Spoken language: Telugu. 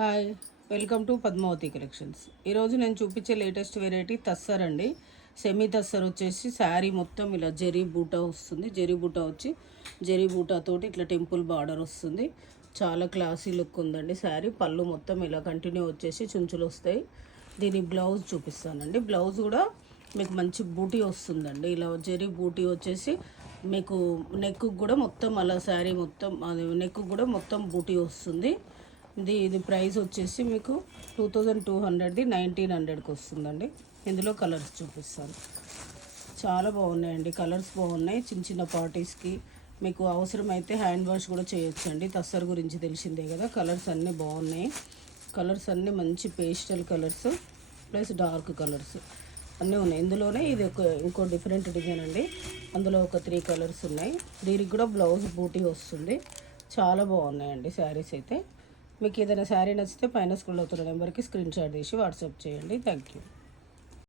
Hi, welcome to Padmavathi collections. ఈరోజు నేను చూపించే లేటెస్ట్ వెరైటీ తస్సర్ అండి. సెమీ తస్సర్ వచ్చేసి శారీ మొత్తం ఇలా జరీ బూటా వస్తుంది. జరీ బూటా వచ్చి జరీ బూటాతోటి ఇట్లా టెంపుల్ బార్డర్ వస్తుంది. చాలా క్లాసీ లుక్ ఉందండి శారీ. పళ్ళు మొత్తం ఇలా కంటిన్యూ వచ్చేసి చుంచులు వస్తాయి. దీని బ్లౌజ్ చూపిస్తానండి. బ్లౌజ్ కూడా మీకు మంచి బూటీ వస్తుందండి. ఇలా జరీ బూటీ వచ్చేసి మీకు నెక్ కూడా మొత్తం అలా శారీ మొత్తం నెక్ కూడా మొత్తం బూటీ వస్తుంది. ఇది ప్రైస్ వచ్చేసి మీకు 2200ది 1900కి వస్తుందండి. ఇందులో కలర్స్ చూపిస్తాను. చాలా బాగున్నాయండి, కలర్స్ బాగున్నాయి. చిన్న చిన్న పార్టీస్కి మీకు అవసరమైతే హ్యాండ్ వాష్ కూడా చేయొచ్చండి. తస్సర్ గురించి తెలిసిందే కదా. కలర్స్ అన్నీ బాగున్నాయి. కలర్స్ అన్నీ మంచి pastel colours plus dark colours అన్నీ ఉన్నాయి. ఇందులోనే ఇది ఇంకో డిఫరెంట్ డిజైన్ అండి. అందులో ఒక 3 కలర్స్ ఉన్నాయి. దీనికి కూడా బ్లౌజ్ బూటీ వస్తుంది. చాలా బాగున్నాయండి శారీస్ అయితే. మీకు ఏదైనా శారీ నచ్చితే పైన స్క్రోల్ అవుతున్న నెంబర్కి స్క్రీన్ షాట్ తీసి వాట్సాప్ చేయండి. Thank you.